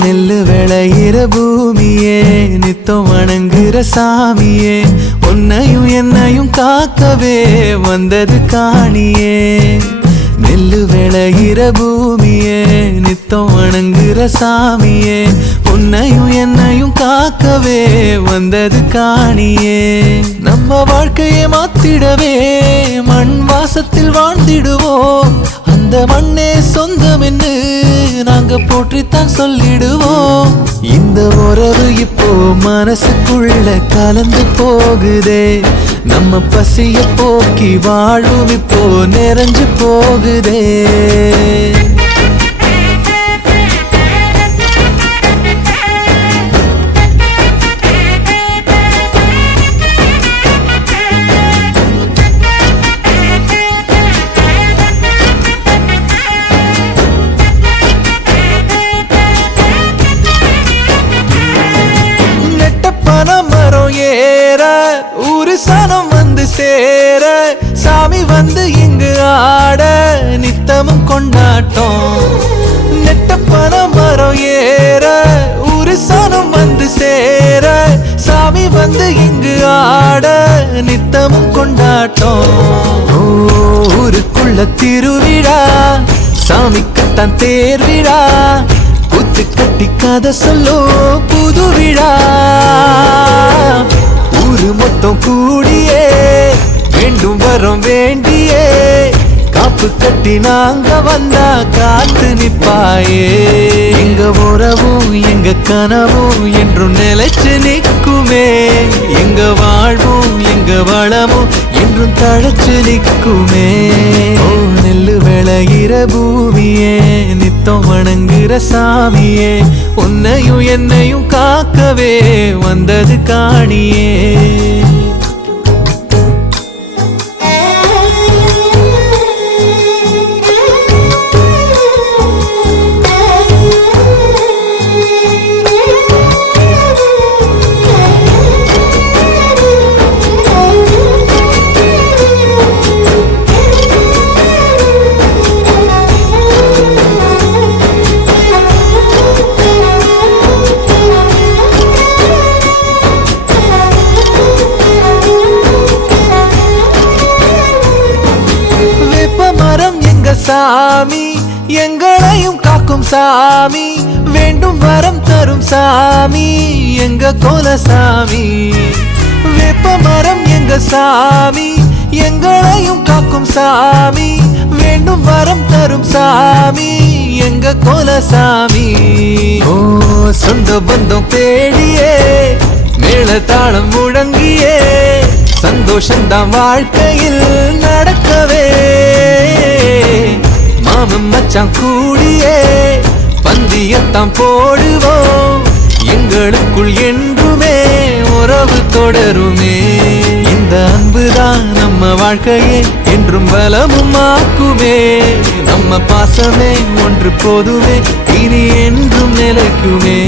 நெல்லு விளையிற பூமியே நித்தம் வணங்குற சாமியே உன்னையும் என்னையும் காக்கவே வந்தது காணியே நெல்லு விளையிற பூமியே நித்தம் வணங்குற சாமியே உன்னையும் என்னையும் காக்கவே வந்தது காணியே நம்ம வாழ்க்கையை மாத்திடவே மண் வாசத்தில் வாழ்ந்திடுவோம் அந்த மண்ணே சொந்தம் என்று நாங்க போற்றித்தான் சொல்லிடுவோம் இந்த உறவு இப்போ மனசுக்குள்ள கலந்து போகுதே நம்ம பசிய போக்கி வாழும் இப்போ நிறைஞ்சு போகுதே ஊரு சனம் வந்து சேர சாமி வந்து இங்கு ஆட நித்தமும் கொண்டாட்டம் நெட்ட பணம் மரம் ஏற ஊரு சனம் வந்து சேர சாமி வந்து இங்கு ஆட நித்தமும் கொண்டாட்டம் ஊருக்குள்ள திருவிழா சாமிக்குத்தான் தேர்விழா குத்து கட்டி கதை சொல்லோ புது விழா ஊரு மொத்தம் கூடியே வேண்டும் வரம் வேண்டியே காப்பு கட்டி நாங்க வந்தா காத்து நிப்பாயே எங்க உறவும் எங்க கனவும் என்றும் நிலைச்சு நிற்குமே எங்க வாழ்வும் எங்க வளமும் என்றும் தழைச்சு நிற்குமே நெல்லு விளையிற பூமியே நித்தம் வணங்குற சாமியே உன்னையும் என்னையும் காக்கவே வந்தது காணியே சாமி எங்களையும் காக்கும் சாமி வேண்டும் வரம் தரும் சாமி எங்க கோலசாமி வேப்ப மரம் எங்க சாமி எங்களையும் காக்கும் சாமி வேண்டும் வரம் தரும் சாமி எங்க கோலசாமி சொந்த பந்தம் தேடியே மேல தாளம் முழங்கியே சந்தோஷந்தான் வாழ்க்கையில் நடக்கவே மாமன் மச்சான் கூடியே பந்தியத்தான் போடுவோம் எங்களுக்குள் என்றுமே உறவு தொடருமே இந்த அன்புதான் நம்ம வாழ்க்கையே என்றும் பலமும் ஆக்குமே நம்ம பாசமே ஒன்று போதுமே இனி என்றும் நிலைக்குமே